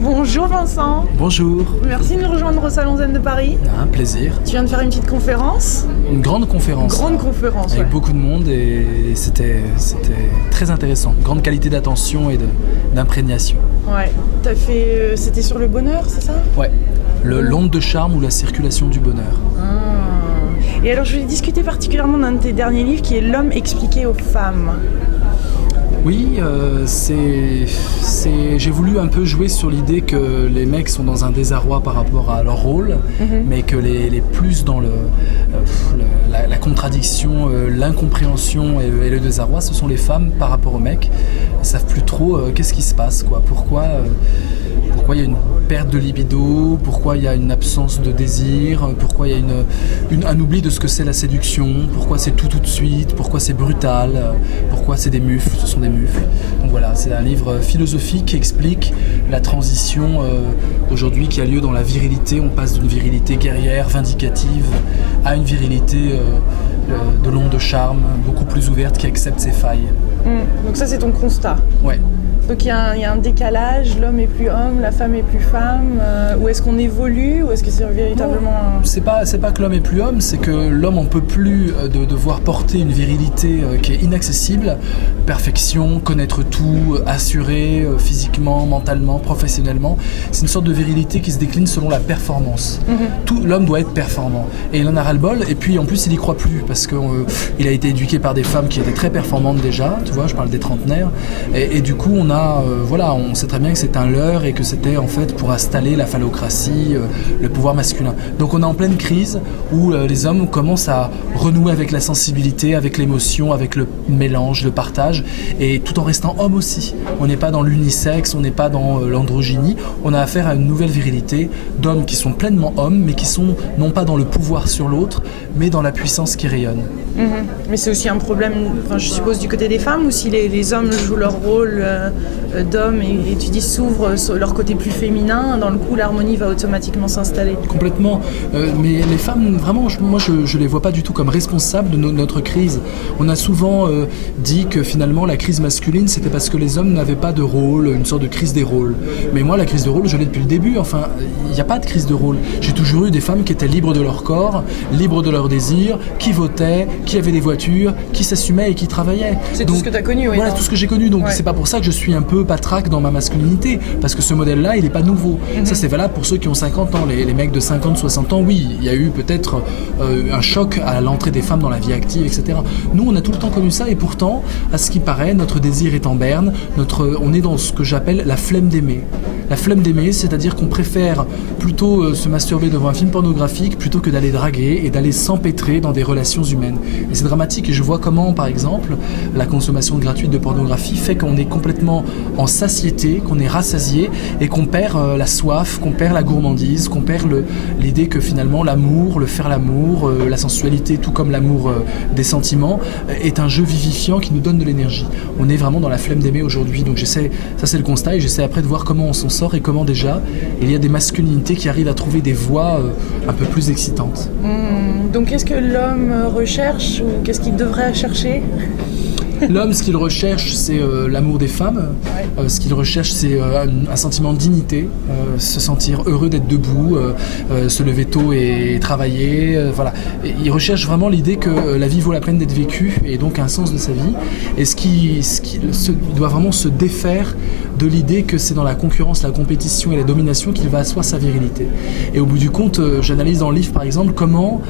Bonjour Vincent. Bonjour. Merci de nous rejoindre au Salon Zen de Paris. Un plaisir. Tu viens de faire une petite conférence. Une grande conférence. Grande conférence, avec ouais. beaucoup de monde et c'était très intéressant. Grande qualité d'attention et d'imprégnation. Ouais. T'as fait, c'était sur le bonheur, c'est ça? Ouais. L'onde de charme ou la circulation du bonheur. Et alors je voulais discuter particulièrement d'un de tes derniers livres qui est L'homme expliqué aux femmes. Oui, j'ai voulu un peu jouer sur l'idée que les mecs sont dans un désarroi par rapport à leur rôle, mais que les plus dans la contradiction, l'incompréhension et le désarroi, ce sont les femmes par rapport aux mecs. Elles ne savent plus trop qu'est-ce qui se passe, quoi. Pourquoi il y a une perte de libido, pourquoi il y a une absence de désir, pourquoi il y a un oubli de ce que c'est la séduction, pourquoi c'est tout de suite, pourquoi c'est brutal, pourquoi c'est des mufles, ce sont des mufles. Donc voilà, c'est un livre philosophique qui explique la transition aujourd'hui qui a lieu dans la virilité. On passe d'une virilité guerrière, vindicative, à une virilité de l'onde de charme, beaucoup plus ouverte, qui accepte ses failles. Donc ça c'est ton constat. Ouais. Donc il y a un décalage, l'homme est plus homme, la femme est plus femme, ou est-ce qu'on évolue, ou est-ce que c'est véritablement... C'est pas que l'homme est plus homme, c'est que l'homme en peut plus de devoir porter une virilité qui est inaccessible, perfection, connaître tout, assuré physiquement, mentalement, professionnellement. C'est une sorte de virilité qui se décline selon la performance. Tout l'homme doit être performant, et il en a ras-le-bol, et puis en plus il y croit plus, parce qu'il a été éduqué par des femmes qui étaient très performantes déjà, tu vois, je parle des trentenaires, et du coup on sait très bien que c'est un leurre et que c'était en fait pour installer la phallocratie, le pouvoir masculin. Donc on est en pleine crise où les hommes commencent à renouer avec la sensibilité, avec l'émotion, avec le mélange, le partage, et tout en restant homme aussi. On n'est pas dans l'unisexe, on n'est pas dans l'androgynie, on a affaire à une nouvelle virilité d'hommes qui sont pleinement hommes, mais qui sont non pas dans le pouvoir sur l'autre, mais dans la puissance qui rayonne. Mais c'est aussi un problème, je suppose, du côté des femmes, ou si les hommes jouent leur rôle d'hommes et tu dis s'ouvrent sur leur côté plus féminin, dans le coup l'harmonie va automatiquement s'installer. Complètement, mais les femmes, vraiment, moi je les vois pas du tout comme responsables de notre crise. On a souvent dit que finalement la crise masculine c'était parce que les hommes n'avaient pas de rôle, une sorte de crise des rôles. Mais moi la crise de rôle je l'ai depuis le début, enfin il n'y a pas de crise de rôle. J'ai toujours eu des femmes qui étaient libres de leur corps, libres de leurs désirs, qui votaient, qui avaient des voitures, qui s'assumaient et qui travaillaient. C'est tout ce que tu as connu, oui. Voilà, tout ce que j'ai connu, donc ouais. C'est pas pour ça que je suis un peu patraque dans ma masculinité, parce que ce modèle-là, il n'est pas nouveau. Ça, c'est valable pour ceux qui ont 50 ans. Les mecs de 50, 60 ans, oui, il y a eu peut-être un choc à l'entrée des femmes dans la vie active, etc. Nous, on a tout le temps connu ça, et pourtant, à ce qui paraît, notre désir est en berne, on est dans ce que j'appelle la flemme d'aimer. La flemme d'aimer, c'est-à-dire qu'on préfère plutôt se masturber devant un film pornographique plutôt que d'aller draguer et d'aller s'empêtrer dans des relations humaines. Et c'est dramatique, et je vois comment, par exemple, la consommation gratuite de pornographie fait qu'on est complètement en satiété, qu'on est rassasié et qu'on perd la soif, qu'on perd la gourmandise, qu'on perd l'idée que finalement l'amour, le faire l'amour, la sensualité, tout comme l'amour des sentiments, est un jeu vivifiant qui nous donne de l'énergie. On est vraiment dans la flemme d'aimer aujourd'hui, donc ça c'est le constat, et j'essaie après de voir comment on s'en sort et comment déjà il y a des masculinités qui arrivent à trouver des voies un peu plus excitantes. Donc qu'est-ce que l'homme recherche, ou qu'est-ce qu'il devrait chercher ? L'homme, ce qu'il recherche, c'est l'amour des femmes. Ouais. Ce qu'il recherche, c'est un sentiment de dignité, se sentir heureux d'être debout, se lever tôt et travailler. Voilà. Et il recherche vraiment l'idée que la vie vaut la peine d'être vécue, et donc un sens de sa vie. Et il doit vraiment se défaire de l'idée que c'est dans la concurrence, la compétition et la domination qu'il va asseoir sa virilité. Et au bout du compte, j'analyse dans le livre, par exemple, comment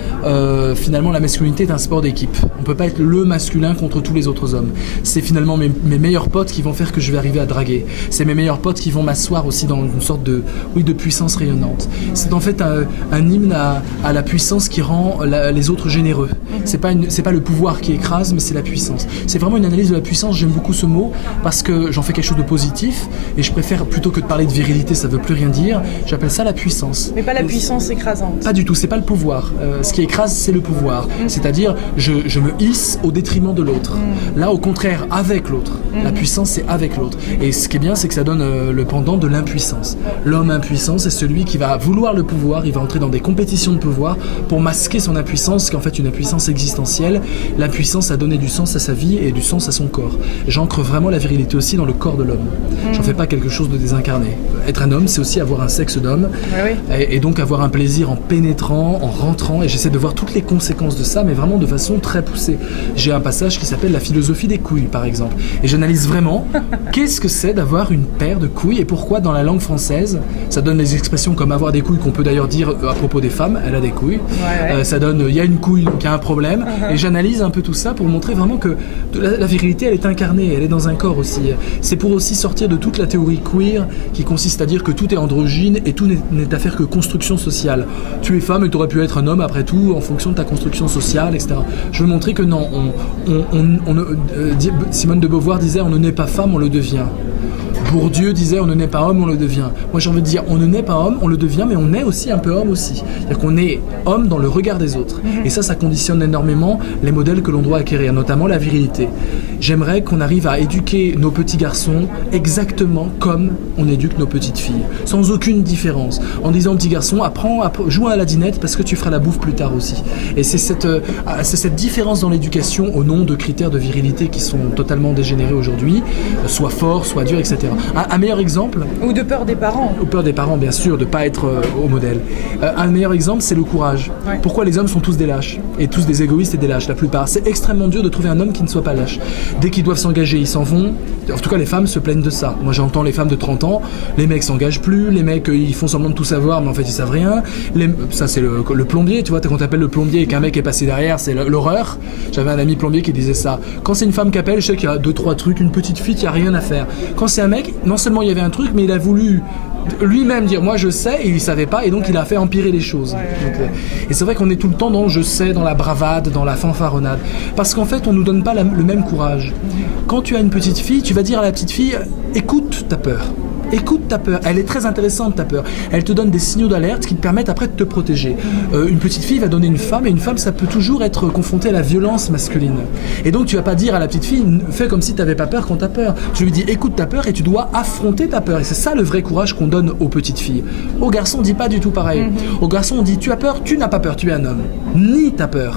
finalement la masculinité est un sport d'équipe. On ne peut pas être le masculin contre tous les autres hommes. C'est finalement mes meilleurs potes qui vont faire que je vais arriver à draguer. C'est mes meilleurs potes qui vont m'asseoir aussi dans une sorte de puissance rayonnante. C'est en fait un hymne à la puissance qui rend les autres généreux. C'est pas le pouvoir qui écrase, mais c'est la puissance. C'est vraiment une analyse de la puissance. J'aime beaucoup ce mot parce que j'en fais quelque chose de positif, et je préfère, plutôt que de parler de virilité, ça veut plus rien dire, j'appelle ça la puissance. Mais pas la puissance écrasante. Pas du tout, c'est pas le pouvoir. Ce qui écrase, c'est le pouvoir. C'est-à-dire, je me hisse au détriment de l'autre. Là là, au contraire, avec l'autre. La puissance, c'est avec l'autre. Et ce qui est bien, c'est que ça donne le pendant de l'impuissance. L'homme impuissant, c'est celui qui va vouloir le pouvoir, il va entrer dans des compétitions de pouvoir pour masquer son impuissance, qui est en fait une impuissance existentielle. L'impuissance a donné du sens à sa vie et du sens à son corps. J'ancre vraiment la virilité aussi dans le corps de l'homme. J'en fais pas quelque chose de désincarné. Être un homme, c'est aussi avoir un sexe d'homme, et donc avoir un plaisir en pénétrant, en rentrant, et j'essaie de voir toutes les conséquences de ça, mais vraiment de façon très poussée. J'ai un passage qui s'appelle la philosophie des couilles, par exemple, et j'analyse vraiment qu'est-ce que c'est d'avoir une paire de couilles, et pourquoi dans la langue française, ça donne des expressions comme avoir des couilles, qu'on peut d'ailleurs dire à propos des femmes, elle a des couilles, ça donne il y a une couille, donc il y a un problème, et j'analyse un peu tout ça pour montrer vraiment que la virilité, elle est incarnée, elle est dans un corps aussi. C'est pour aussi sortir de toute la théorie queer qui consiste à dire que tout est androgyne et tout n'est affaire que construction sociale. Tu es femme et tu aurais pu être un homme après tout en fonction de ta construction sociale, etc. Je veux montrer que non, Simone de Beauvoir disait on ne naît pas femme, on le devient. Bourdieu disait on ne naît pas homme, on le devient. Moi j'ai envie de dire on ne naît pas homme, on le devient, mais on est aussi un peu homme aussi. C'est-à-dire qu'on est homme dans le regard des autres. Et ça conditionne énormément les modèles que l'on doit acquérir, notamment la virilité. J'aimerais qu'on arrive à éduquer nos petits garçons exactement comme on éduque nos petites filles, sans aucune différence. En disant petit garçon, joue à la dinette parce que tu feras la bouffe plus tard aussi. Et c'est cette différence dans l'éducation au nom de critères de virilité qui sont totalement dégénérés aujourd'hui, soit fort, soit dur, etc. Un meilleur exemple... Ou de peur des parents. Ou peur des parents, bien sûr, de ne pas être au modèle. Un meilleur exemple, c'est le courage. Ouais. Pourquoi les hommes sont tous des lâches, et tous des égoïstes et des lâches, la plupart. C'est extrêmement dur de trouver un homme qui ne soit pas lâche. Dès qu'ils doivent s'engager, ils s'en vont. En tout cas, les femmes se plaignent de ça. Moi, j'entends les femmes de 30 ans, les mecs s'engagent plus, les mecs, ils font semblant de tout savoir, mais en fait, ils savent rien. Ça, c'est le plombier, tu vois, quand t'appelles le plombier et qu'un mec est passé derrière, c'est l'horreur. J'avais un ami plombier qui disait ça. Quand c'est une femme qui appelle, je sais qu'il y a 2-3 trucs, une petite fuite, il n'y a rien à faire. Quand c'est un mec, non seulement il y avait un truc, mais il a voulu lui-même dire moi je sais, et il savait pas, et donc il a fait empirer les choses. Et c'est vrai qu'on est tout le temps dans je sais, dans la bravade, dans la fanfaronnade, parce qu'en fait on nous donne pas le même courage. Quand tu as une petite fille, tu vas dire à la petite fille écoute ta peur. Écoute ta peur, elle est très intéressante ta peur. Elle te donne des signaux d'alerte qui te permettent après de te protéger. Une petite fille va donner une femme, et une femme ça peut toujours être confrontée à la violence masculine. Et donc tu vas pas dire à la petite fille fais comme si tu n'avais pas peur quand tu as peur. Tu lui dis écoute ta peur et tu dois affronter ta peur. Et c'est ça le vrai courage qu'on donne aux petites filles. Aux garçons on dit pas du tout pareil. Aux garçons on dit tu as peur, tu n'as pas peur, tu es un homme. Nie ta peur.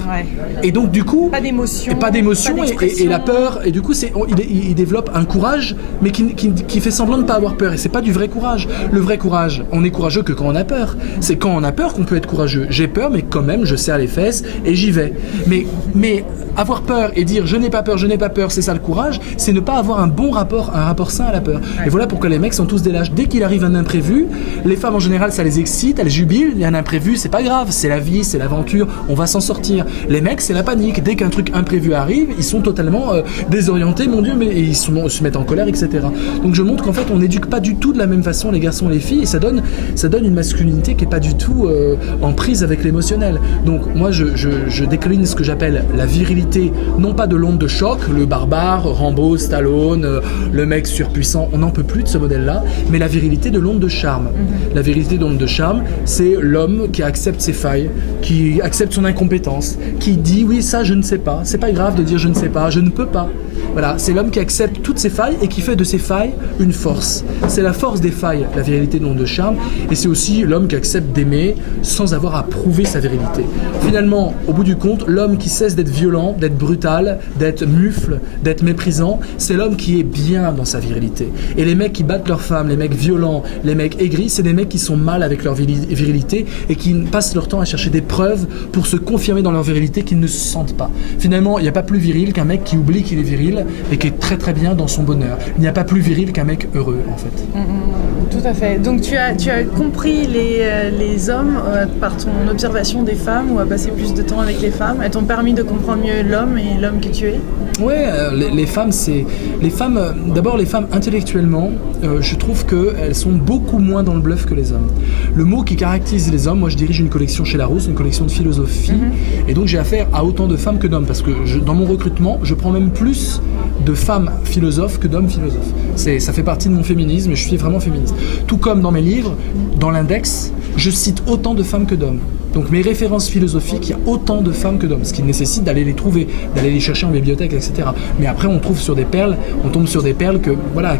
Et donc du coup pas d'émotion, et la peur, et du coup il développe un courage mais qui fait semblant de pas avoir peur. Et c'est pas du vrai courage. Le vrai courage, on est courageux que quand on a peur. C'est quand on a peur qu'on peut être courageux. J'ai peur, mais quand même, je serre les fesses et j'y vais. Mais avoir peur et dire je n'ai pas peur, c'est ça le courage, c'est ne pas avoir un rapport sain à la peur. Et voilà pourquoi les mecs sont tous des lâches. Dès qu'il arrive un imprévu, les femmes en général, ça les excite, elles jubilent. Il y a un imprévu, c'est pas grave, c'est la vie, c'est l'aventure, on va s'en sortir. Les mecs, c'est la panique. Dès qu'un truc imprévu arrive, ils sont totalement désorientés, mon Dieu, mais ils se mettent en colère, etc. Donc je montre qu'en fait, on n'éduque pas du tout de la même façon les garçons et les filles, et ça donne une masculinité qui est pas du tout en prise avec l'émotionnel. Donc moi je décline ce que j'appelle la virilité, non pas de l'onde de choc, le barbare, Rambo, Stallone, le mec surpuissant, on n'en peut plus de ce modèle-là, mais la virilité de l'onde de charme. La virilité de l'onde de charme, c'est l'homme qui accepte ses failles, qui accepte son incompétence, qui dit oui ça je ne sais pas, c'est pas grave de dire je ne sais pas, je ne peux pas. Voilà, c'est l'homme qui accepte toutes ses failles et qui fait de ses failles une force. C'est la force des failles, la virilité de l'onde de charme, et c'est aussi l'homme qui accepte d'aimer sans avoir à prouver sa virilité. Finalement, au bout du compte, l'homme qui cesse d'être violent, d'être brutal, d'être mufle, d'être méprisant, c'est l'homme qui est bien dans sa virilité. Et les mecs qui battent leurs femmes, les mecs violents, les mecs aigris, c'est des mecs qui sont mal avec leur virilité et qui passent leur temps à chercher des preuves pour se confirmer dans leur virilité qu'ils ne se sentent pas. Finalement, il n'y a pas plus viril qu'un mec qui oublie qu'il est viril et qui est très très bien dans son bonheur. Il n'y a pas plus viril qu'un mec heureux en fait. Tout à fait. Donc tu as compris les hommes par ton observation des femmes, ou à passer plus de temps avec les femmes. Elles t'ont permis de comprendre mieux l'homme et l'homme que tu es. Ouais, les femmes, d'abord les femmes intellectuellement, je trouve qu'elles sont beaucoup moins dans le bluff que les hommes. Le mot qui caractérise les hommes, moi je dirige une collection chez Larousse, une collection de philosophie, et donc j'ai affaire à autant de femmes que d'hommes, parce que dans mon recrutement, je prends même plus de femmes philosophes que d'hommes philosophes. Ça fait partie de mon féminisme, je suis vraiment féministe. Tout comme dans mes livres, dans l'index, je cite autant de femmes que d'hommes. Donc mes références philosophiques, il y a autant de femmes que d'hommes, ce qui nécessite d'aller les trouver, d'aller les chercher en bibliothèque, etc. Mais après, on tombe sur des perles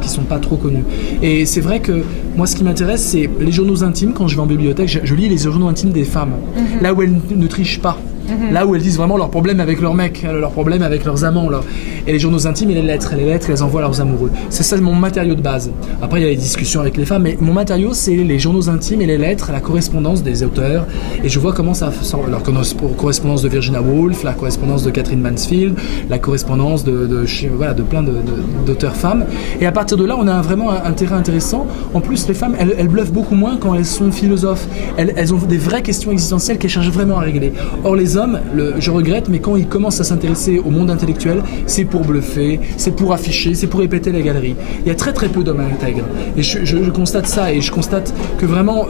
qui sont pas trop connues. Et c'est vrai que moi, ce qui m'intéresse, c'est les journaux intimes. Quand je vais en bibliothèque, je lis les journaux intimes des femmes, là où elles ne trichent pas. Là où elles disent vraiment leurs problèmes avec leurs mecs, leurs problèmes avec leurs amants. Là. Et les journaux intimes et les lettres, elles envoient à leurs amoureux. C'est ça mon matériau de base. Après, il y a les discussions avec les femmes, mais mon matériau, c'est les journaux intimes et les lettres, la correspondance des auteurs. Et je vois comment ça sort. La correspondance de Virginia Woolf, la correspondance de Catherine Mansfield, la correspondance de plein d'auteurs femmes. Et à partir de là, on a vraiment un terrain intéressant. En plus, les femmes, elles bluffent beaucoup moins quand elles sont philosophes. Elles ont des vraies questions existentielles qu'elles cherchent vraiment à régler. Or, les hommes, je regrette, mais quand ils commencent à s'intéresser au monde intellectuel, c'est pour bluffer, c'est pour afficher, c'est pour répéter les galeries. Il y a très très peu d'hommes intègres. Et je constate ça, et je constate que vraiment,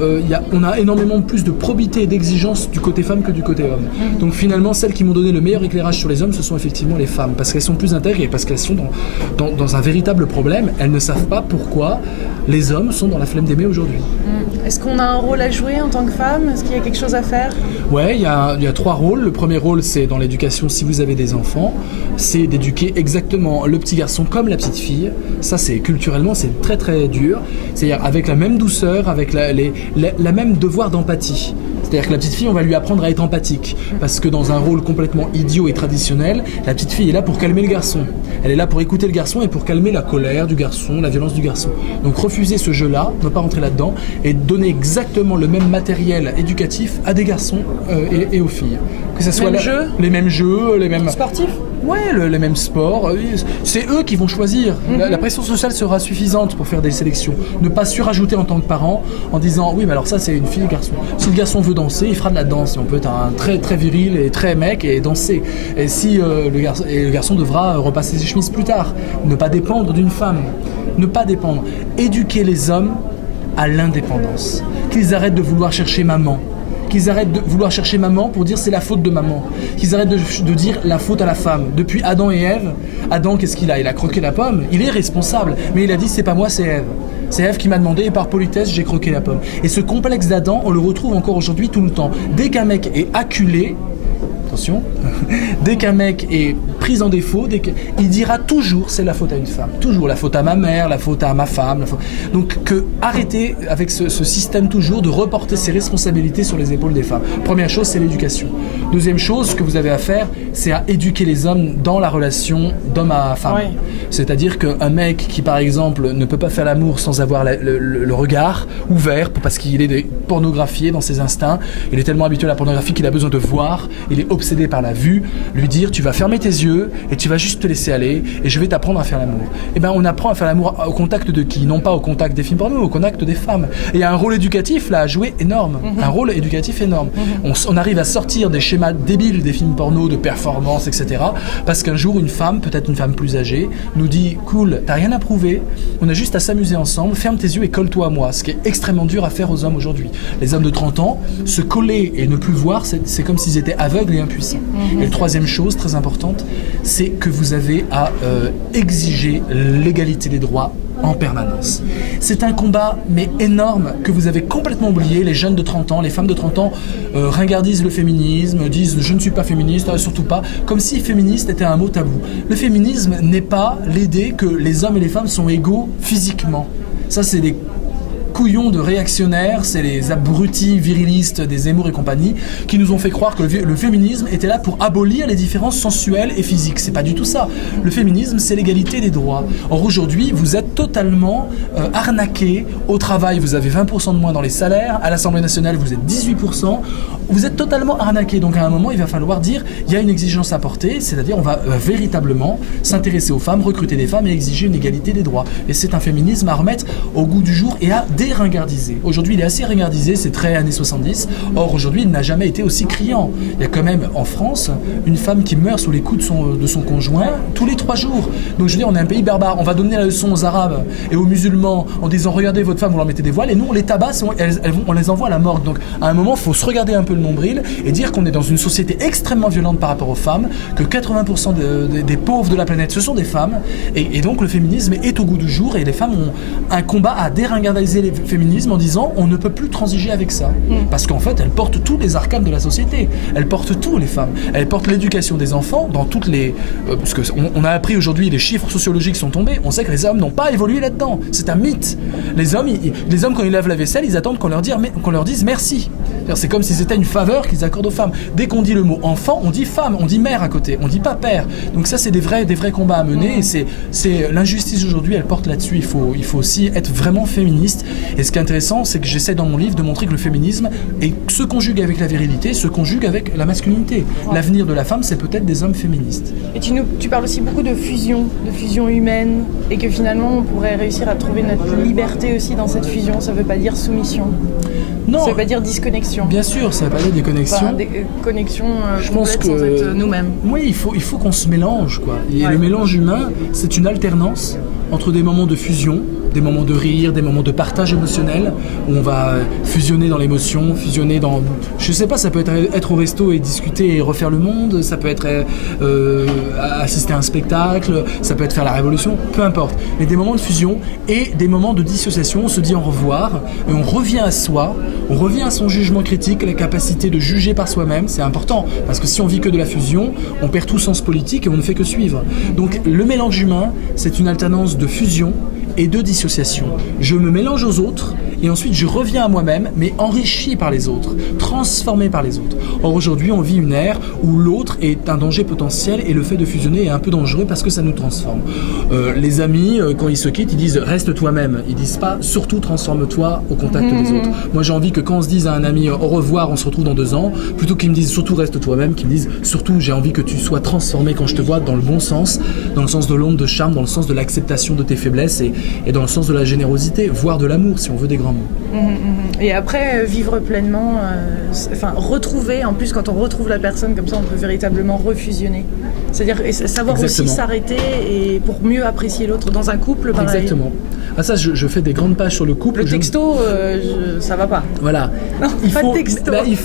on a énormément plus de probité et d'exigence du côté femme que du côté homme. Donc finalement, celles qui m'ont donné le meilleur éclairage sur les hommes, ce sont effectivement les femmes, parce qu'elles sont plus intègres et parce qu'elles sont dans un véritable problème. Elles ne savent pas pourquoi les hommes sont dans la flemme d'aimer aujourd'hui. Est-ce qu'on a un rôle à jouer en tant que femme ? Est-ce qu'il y a quelque chose à faire ? Ouais, il y a 3 rôles. Le premier rôle, c'est dans l'éducation, si vous avez des enfants, c'est d'éduquer exactement le petit garçon comme la petite fille. Ça, c'est culturellement, c'est très très dur. C'est-à-dire avec la même douceur, avec la même devoir d'empathie. C'est-à-dire que la petite fille, on va lui apprendre à être empathique. Parce que dans un rôle complètement idiot et traditionnel, la petite fille est là pour calmer le garçon. Elle est là pour écouter le garçon et pour calmer la colère du garçon, la violence du garçon. Donc refuser ce jeu-là, ne pas rentrer là-dedans, et donner exactement le même matériel éducatif à des garçons et aux filles. Que ça soit les mêmes jeux, les mêmes... Sportifs ? Ouais, les mêmes sports. C'est eux qui vont choisir. La pression sociale sera suffisante pour faire des sélections. Ne pas surajouter en tant que parent en disant oui, mais alors ça c'est une fille, garçon. Si le garçon veut danser, il fera de la danse. On peut être un très très viril et très mec et danser. Et si le garçon devra repasser ses chemises plus tard. Ne pas dépendre d'une femme. Ne pas dépendre. Éduquer les hommes à l'indépendance. Qu'ils arrêtent de vouloir chercher maman. Qu'ils arrêtent de vouloir chercher maman pour dire c'est la faute de maman. Qu'ils arrêtent de dire la faute à la femme. Depuis Adam et Ève, Adam, qu'est-ce qu'il a ? Il a croqué la pomme. Il est responsable. Mais il a dit c'est pas moi, c'est Ève. C'est Ève qui m'a demandé et par politesse, j'ai croqué la pomme. Et ce complexe d'Adam, on le retrouve encore aujourd'hui tout le temps. Dès qu'un mec est acculé, attention, dès qu'un mec est pris en défaut, il dira toujours c'est la faute à une femme. Toujours la faute à ma mère, la faute à ma femme. Donc arrêtez avec ce système toujours de reporter ses responsabilités sur les épaules des femmes. Première chose, c'est l'éducation. Deuxième chose, ce que vous avez à faire, c'est à éduquer les hommes dans la relation d'homme à femme. Oui. C'est-à-dire qu'un mec qui, par exemple, ne peut pas faire l'amour sans avoir le regard ouvert parce qu'il est pornographié dans ses instincts, il est tellement habitué à la pornographie qu'il a besoin de voir, il est obsédé par la vue, lui dire tu vas fermer tes yeux et tu vas juste te laisser aller et je vais t'apprendre à faire l'amour. Et bien on apprend à faire l'amour au contact de qui ? Non pas au contact des films porno, au contact des femmes. Et il y a un rôle éducatif là à jouer énorme. Un rôle éducatif énorme. On arrive à sortir des schémas débiles des films porno, de performance, etc. Parce qu'un jour une femme, peut-être une femme plus âgée, nous dit cool, t'as rien à prouver, on a juste à s'amuser ensemble, ferme tes yeux et colle-toi à moi. Ce qui est extrêmement dur à faire aux hommes aujourd'hui. Les hommes de 30 ans, se coller et ne plus voir, c'est comme s'ils étaient aveugles et impuissants. Et la troisième chose très importante, c'est que vous avez à exiger l'égalité des droits en permanence. C'est un combat mais énorme que vous avez complètement oublié. Les jeunes de 30 ans, les femmes de 30 ans ringardisent le féminisme, disent je ne suis pas féministe, surtout pas, comme si féministe était un mot tabou. Le féminisme n'est pas l'idée que les hommes et les femmes sont égaux physiquement. Ça c'est des couillons de réactionnaires, c'est les abrutis virilistes des Zemmour et compagnie qui nous ont fait croire que le féminisme était là pour abolir les différences sensuelles et physiques. C'est pas du tout ça. Le féminisme, c'est l'égalité des droits. Or aujourd'hui, vous êtes totalement arnaqués au travail. Vous avez 20% de moins dans les salaires. À l'Assemblée nationale, vous êtes 18%. Vous êtes totalement arnaqués. Donc à un moment, il va falloir dire il y a une exigence à porter, c'est-à-dire on va véritablement s'intéresser aux femmes, recruter des femmes et exiger une égalité des droits. Et c'est un féminisme à remettre au goût du jour et à déringardisé. Aujourd'hui, il est assez ringardisé, c'est très années 70. Or, aujourd'hui, il n'a jamais été aussi criant. Il y a quand même, en France, une femme qui meurt sous les coups de son conjoint tous les 3 jours. Donc, je veux dire, on est un pays barbare. On va donner la leçon aux Arabes et aux musulmans en disant, regardez votre femme, vous leur mettez des voiles, et nous, on les tabasse, on les envoie à la morgue. Donc, à un moment, il faut se regarder un peu peu le nombril et dire qu'on est dans une société extrêmement violente par rapport aux femmes, que 80% des pauvres de la planète, ce sont des femmes, et donc le féminisme est au goût du jour, et les femmes ont un combat à déringardaliser le féminisme en disant on ne peut plus transiger avec ça. Parce qu'en fait, elles portent tous les arcanes de la société. Elles portent tout, les femmes. Elles portent l'éducation des enfants dans toutes les... parce qu'on a appris aujourd'hui, les chiffres sociologiques sont tombés, on sait que les hommes n'ont pas évolué là-dedans. C'est un mythe. Les hommes, quand ils lavent la vaisselle, ils attendent qu'on leur dise merci. C'est comme si c'était une faveur qu'ils accordent aux femmes. Dès qu'on dit le mot enfant, on dit femme, on dit mère à côté, on dit pas père. Donc ça, c'est des vrais combats à mener. Et c'est l'injustice aujourd'hui, elle porte là-dessus. Il faut aussi être vraiment féministe. Et ce qui est intéressant, c'est que j'essaie dans mon livre de montrer que le féminisme se conjugue avec la virilité, se conjugue avec la masculinité. L'avenir de la femme, c'est peut-être des hommes féministes. Et tu parles aussi beaucoup de fusion humaine, et que finalement, on pourrait réussir à trouver notre liberté aussi dans cette fusion. Ça veut pas dire soumission. Non. Ça veut pas dire disconnexion. Bien sûr, ça veut pas dire déconnexion. Enfin, des connexions je pense que sans être nous-mêmes. Oui, il faut qu'on se mélange, quoi. Et le mélange humain, c'est une alternance entre des moments de fusion, des moments de rire, des moments de partage émotionnel, où on va fusionner dans l'émotion, fusionner dans... Je sais pas, ça peut être au resto et discuter et refaire le monde, ça peut être assister à un spectacle, ça peut être faire la révolution, peu importe. Mais des moments de fusion et des moments de dissociation, on se dit au revoir, et on revient à soi, on revient à son jugement critique, la capacité de juger par soi-même, c'est important, parce que si on vit que de la fusion, on perd tout sens politique et on ne fait que suivre. Donc le mélange humain, c'est une alternance de fusion et de dissociation. Je me mélange aux autres et ensuite je reviens à moi-même, mais enrichi par les autres, transformé par les autres. Or aujourd'hui, on vit une ère où l'autre est un danger potentiel et le fait de fusionner est un peu dangereux parce que ça nous transforme. Les amis, quand ils se quittent, ils disent « reste toi-même ». Ils disent pas « surtout transforme-toi au contact des autres ». Moi, j'ai envie que quand on se dise à un ami « au revoir, on se retrouve dans 2 ans », plutôt qu'ils me disent « surtout reste toi-même », qu'ils me disent « surtout, j'ai envie que tu sois transformé quand je te vois dans le bon sens, dans le sens de l'onde de charme, dans le sens de l'acceptation de tes faiblesses et dans le sens de la générosité, voire de l'amour, si on veut des grands mots. Et après, vivre pleinement, retrouver, en plus quand on retrouve la personne comme ça, on peut véritablement refusionner. C'est-à-dire savoir Exactement. aussi s'arrêter et pour mieux apprécier l'autre. Dans un couple, pareil. Exactement. Ah ça, je fais des grandes pages sur le couple. Le texto, ça va pas. Voilà. Non, pas de texto. Il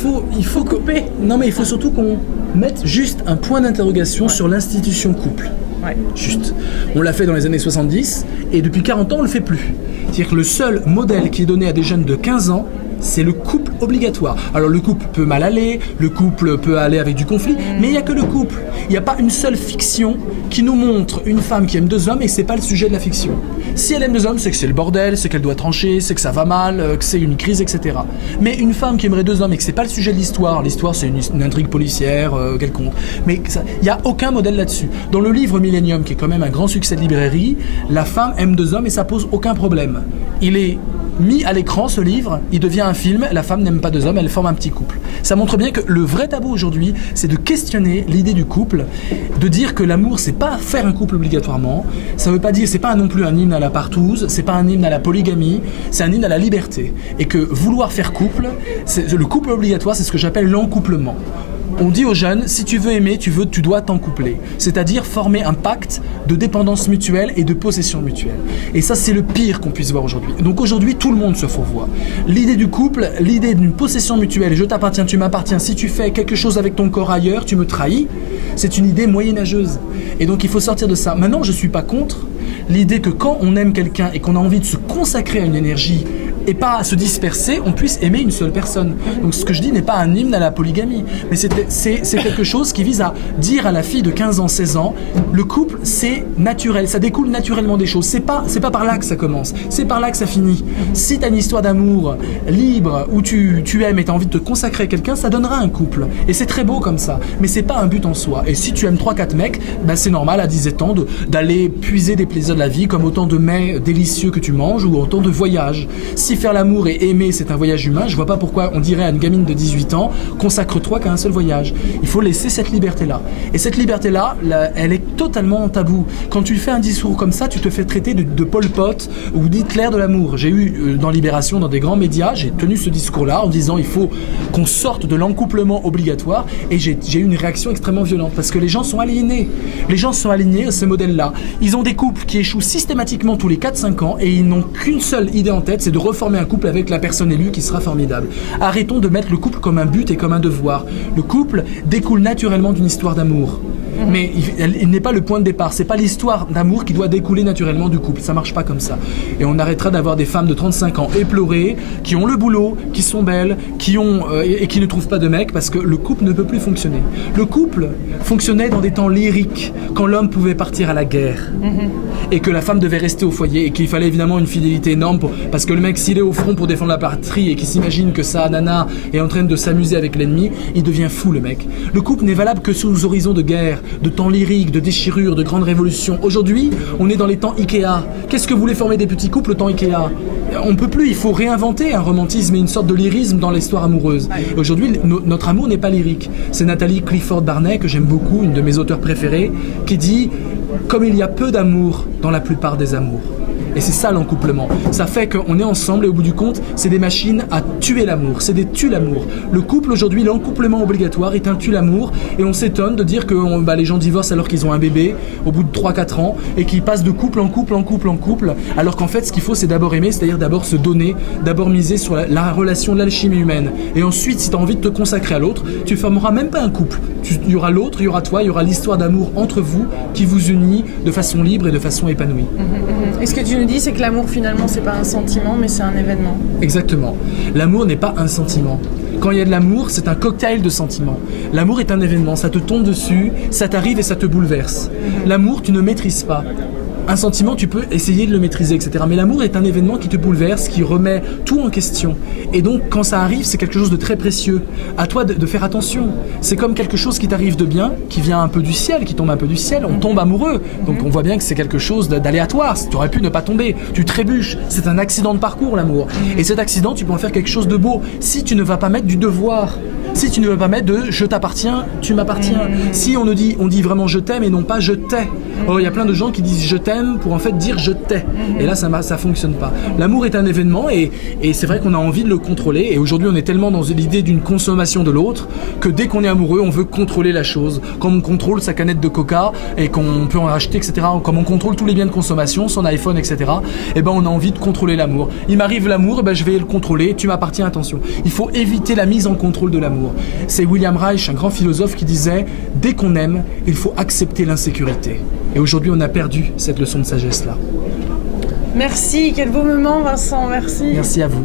faut couper. Non, mais il faut surtout qu'on mette juste un point d'interrogation sur l'institution couple. Ouais. Juste. On l'a fait dans les années 70 et depuis 40 ans, on ne le fait plus. C'est-à-dire que le seul modèle qui est donné à des jeunes de 15 ans, c'est le couple obligatoire. Alors le couple peut mal aller, le couple peut aller avec du conflit, mais il n'y a que le couple. Il n'y a pas une seule fiction qui nous montre une femme qui aime 2 hommes et c'est pas le sujet de la fiction. Si elle aime 2 hommes, c'est que c'est le bordel, c'est qu'elle doit trancher, c'est que ça va mal, que c'est une crise, etc. Mais une femme qui aimerait 2 hommes et que c'est pas le sujet de l'histoire c'est une intrigue policière quelconque. Mais il n'y a aucun modèle là-dessus. Dans le livre Millennium, qui est quand même un grand succès de librairie, la femme aime 2 hommes et ça pose aucun problème. Il est mis à l'écran, ce livre, il devient un film, la femme n'aime pas 2 hommes, elle forme un petit couple. Ça montre bien que le vrai tabou aujourd'hui, c'est de questionner l'idée du couple, de dire que l'amour, c'est pas faire un couple obligatoirement, ça veut pas dire, c'est pas non plus un hymne à la partouze, c'est pas un hymne à la polygamie, c'est un hymne à la liberté. Et que vouloir faire couple, le couple obligatoire, c'est ce que j'appelle l'encouplement. On dit aux jeunes, si tu veux aimer, tu dois t'encoupler. C'est-à-dire former un pacte de dépendance mutuelle et de possession mutuelle. Et ça, c'est le pire qu'on puisse voir aujourd'hui. Donc aujourd'hui, tout le monde se fourvoie. L'idée du couple, l'idée d'une possession mutuelle, je t'appartiens, tu m'appartiens, si tu fais quelque chose avec ton corps ailleurs, tu me trahis, c'est une idée moyenâgeuse. Et donc il faut sortir de ça. Maintenant, je ne suis pas contre l'idée que quand on aime quelqu'un et qu'on a envie de se consacrer à une énergie et pas à se disperser, on puisse aimer une seule personne. Donc ce que je dis n'est pas un hymne à la polygamie, mais c'est quelque chose qui vise à dire à la fille de 15 ans, 16 ans, le couple c'est naturel, ça découle naturellement des choses. C'est pas par là que ça commence, c'est par là que ça finit. Si tu as une histoire d'amour libre, où tu aimes et tu as envie de te consacrer à quelqu'un, ça donnera un couple. Et c'est très beau comme ça, mais c'est pas un but en soi. Et si tu aimes 3-4 mecs, c'est normal à 17 ans d'aller puiser des plaisirs de la vie, comme autant de mets délicieux que tu manges ou autant de voyages. Si faire l'amour et aimer c'est un voyage humain, je vois pas pourquoi on dirait à une gamine de 18 ans consacre-toi qu'à un seul voyage. Il faut laisser cette liberté-là. Et cette liberté-là, elle est totalement tabou. Quand tu fais un discours comme ça, tu te fais traiter de Pol Pot ou d'Hitler de l'amour. J'ai eu dans Libération, dans des grands médias, j'ai tenu ce discours-là en disant il faut qu'on sorte de l'encouplement obligatoire et j'ai eu une réaction extrêmement violente parce que les gens sont aliénés. Les gens sont alignés à ce modèle-là. Ils ont des couples qui échouent systématiquement tous les 4-5 ans et ils n'ont qu'une seule idée en tête, c'est de reformer former un couple avec la personne élue qui sera formidable. Arrêtons de mettre le couple comme un but et comme un devoir. Le couple découle naturellement d'une histoire d'amour. Mais il n'est pas le point de départ, c'est pas l'histoire d'amour qui doit découler naturellement du couple, ça marche pas comme ça. Et on arrêtera d'avoir des femmes de 35 ans éplorées, qui ont le boulot, qui sont belles, et qui ne trouvent pas de mec, parce que le couple ne peut plus fonctionner. Le couple fonctionnait dans des temps lyriques, quand l'homme pouvait partir à la guerre, et que la femme devait rester au foyer, et qu'il fallait évidemment une fidélité énorme, parce que le mec, s'il est au front pour défendre la patrie, et qu'il s'imagine que sa nana est en train de s'amuser avec l'ennemi, il devient fou le mec. Le couple n'est valable que sous horizons de guerre, de temps lyriques, de déchirures, de grandes révolutions. Aujourd'hui, on est dans les temps Ikea. Qu'est-ce que voulait former des petits couples, le temps Ikea? On ne peut plus, il faut réinventer un romantisme et une sorte de lyrisme dans l'histoire amoureuse. Et aujourd'hui, notre amour n'est pas lyrique. C'est Nathalie Clifford Barnet, que j'aime beaucoup, une de mes auteurs préférées, qui dit « Comme il y a peu d'amour dans la plupart des amours ». Et c'est ça l'encouplement. Ça fait qu'on est ensemble et au bout du compte, c'est des machines à tuer l'amour. C'est des tue-l'amour. Le couple aujourd'hui, l'encouplement obligatoire est un tue-l'amour. Et on s'étonne de dire que les gens divorcent alors qu'ils ont un bébé au bout de 3-4 ans et qu'ils passent de couple en couple en couple en couple. Alors qu'en fait, ce qu'il faut, c'est d'abord aimer, c'est-à-dire d'abord se donner, d'abord miser sur la relation de l'alchimie humaine. Et ensuite, si tu as envie de te consacrer à l'autre, tu ne formeras même pas un couple. Il y aura l'autre, il y aura toi, il y aura l'histoire d'amour entre vous qui vous unit de façon libre et de façon épanouie. Et ce que tu nous dis, c'est que l'amour, finalement, c'est pas un sentiment, mais c'est un événement. Exactement. L'amour n'est pas un sentiment. Quand il y a de l'amour, c'est un cocktail de sentiments. L'amour est un événement, ça te tombe dessus, ça t'arrive et ça te bouleverse. L'amour, tu ne maîtrises pas. Un sentiment, tu peux essayer de le maîtriser, etc. Mais l'amour est un événement qui te bouleverse, qui remet tout en question. Et donc, quand ça arrive, c'est quelque chose de très précieux. À toi de faire attention. C'est comme quelque chose qui t'arrive de bien, qui vient un peu du ciel, qui tombe un peu du ciel. On tombe amoureux. Donc, on voit bien que c'est quelque chose d'aléatoire. Tu aurais pu ne pas tomber. Tu trébuches. C'est un accident de parcours, l'amour. Et cet accident, tu peux en faire quelque chose de beau. Si tu ne vas pas mettre du devoir. Si tu ne veux pas mettre de « je t'appartiens, tu m'appartiens ». Si on dit vraiment « je t'aime » et non pas « je t'ai ». Or, il y a plein de gens qui disent « je t'aime » pour en fait dire « je t'ai ». Et là, ça fonctionne pas. L'amour est un événement et c'est vrai qu'on a envie de le contrôler. Et aujourd'hui, on est tellement dans l'idée d'une consommation de l'autre que dès qu'on est amoureux, on veut contrôler la chose. Comme on contrôle sa canette de coca et qu'on peut en racheter, etc. Comme on contrôle tous les biens de consommation, son iPhone, etc. Et ben, on a envie de contrôler l'amour. Il m'arrive l'amour, et ben, je vais le contrôler. Tu m'appartiens, attention. Il faut éviter la mise en contrôle de l'amour. C'est William Reich, un grand philosophe, qui disait « Dès qu'on aime, il faut accepter l'insécurité ». Et aujourd'hui, on a perdu cette leçon de sagesse-là. Merci, quel beau moment Vincent, merci. Merci à vous.